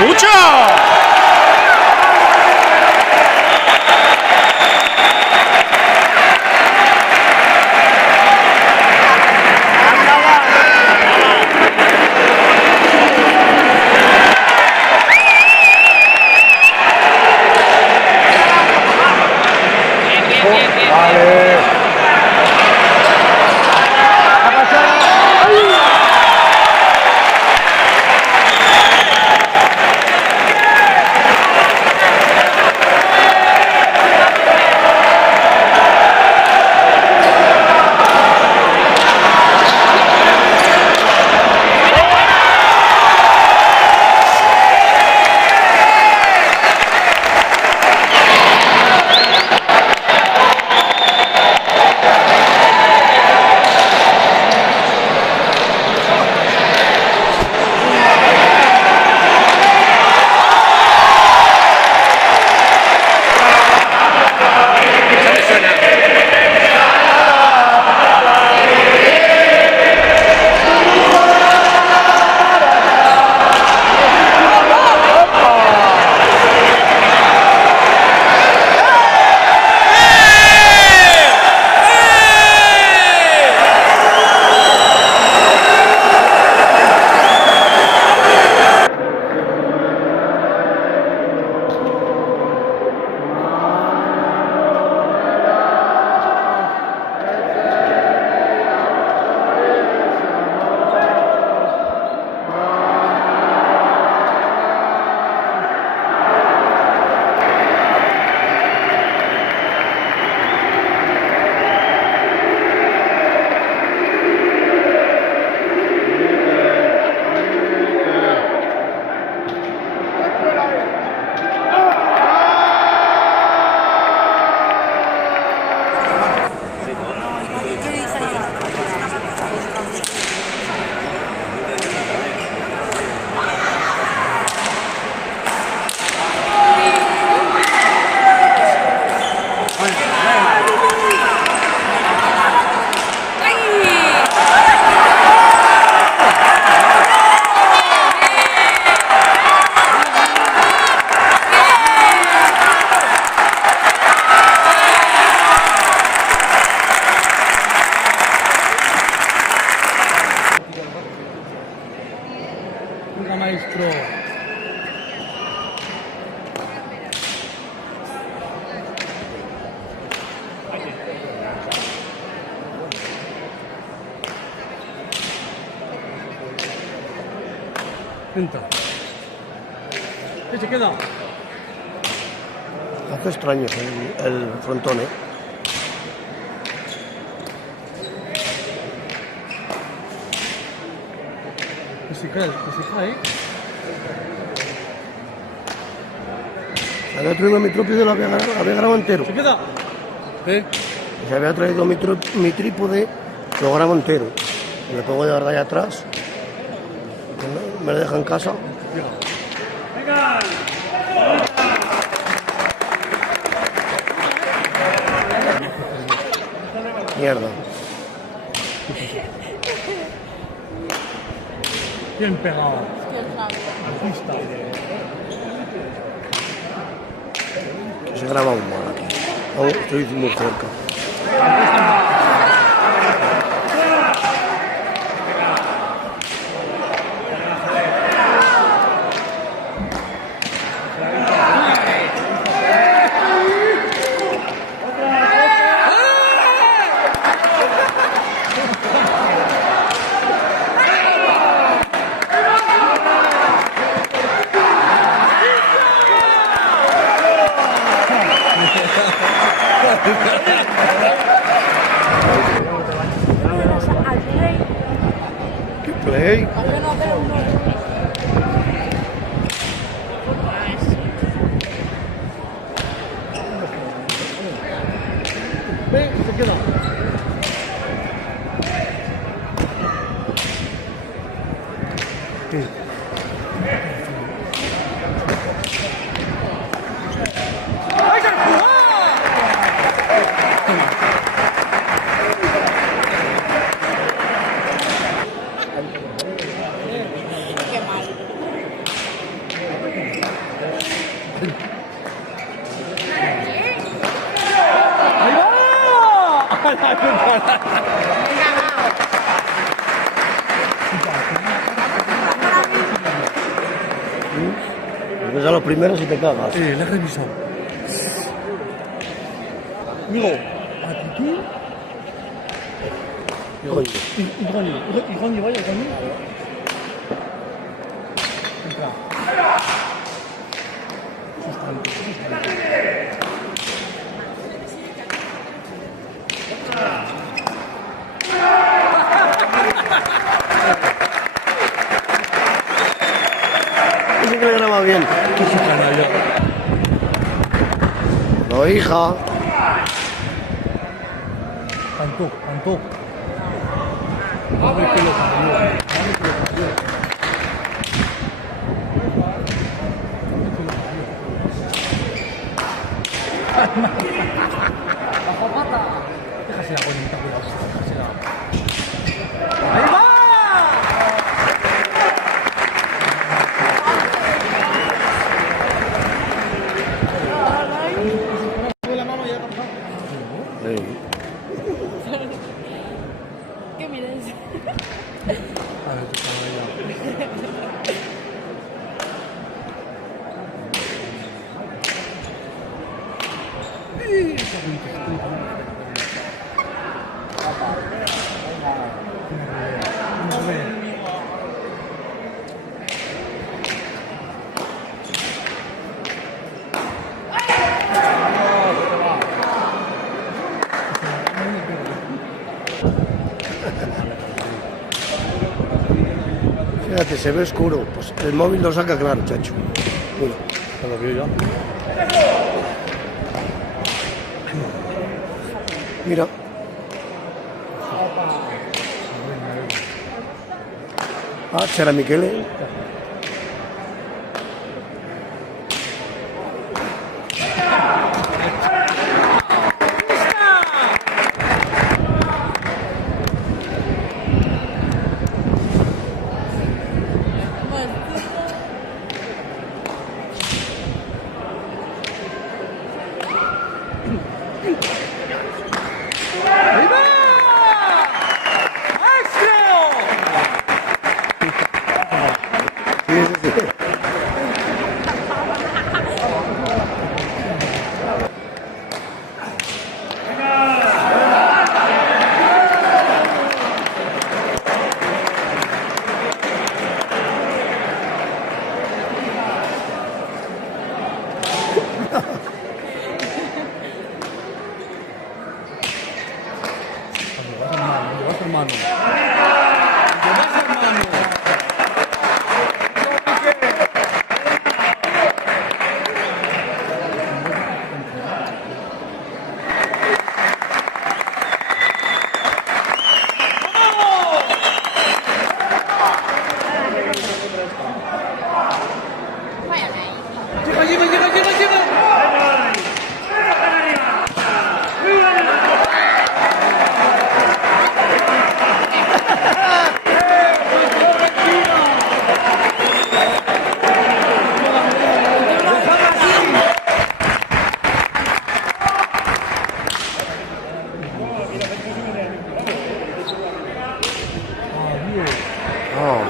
¡Mucho! Maestro. Entra. ¿Qué se queda? Hace extraño el frontón, ¿eh? Que se cae. Se había traído mi trípode, lo había grabado entero. ¿Se queda? ¿Eh? Se había traído mi trípode, lo grabo entero. Me pongo de verdad allá atrás. Me lo dejo en casa. ¡Venga! Mierda. Bien pegado. Artista. Se graba un mal aquí. Oh, estoy muy cerca. Pues a los primeros y te cagas. Le he revisado. Digo, actitud. Coño. 이건이 vaya, 이건이. Entra. Dice que le graba bien. ¿Qué es canalla? No, hija. Cantó. Hombre, que lo parió. Déjasela bonita, cuidado. Déjasela. ¡Ahí va! Sí. ¿Qué miras? A ver, tu canalla. Fíjate, se ve oscuro. Pues el móvil lo saca claro, chacho. Mira. Ya lo veo ya. Mira. Ah, c'era Michele. Sí, sí, sí. Vas, hermano. Llega. Oh.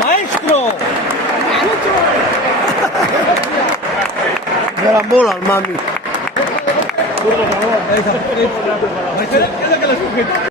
¡Maestro! Carambola al mami. Ahí está.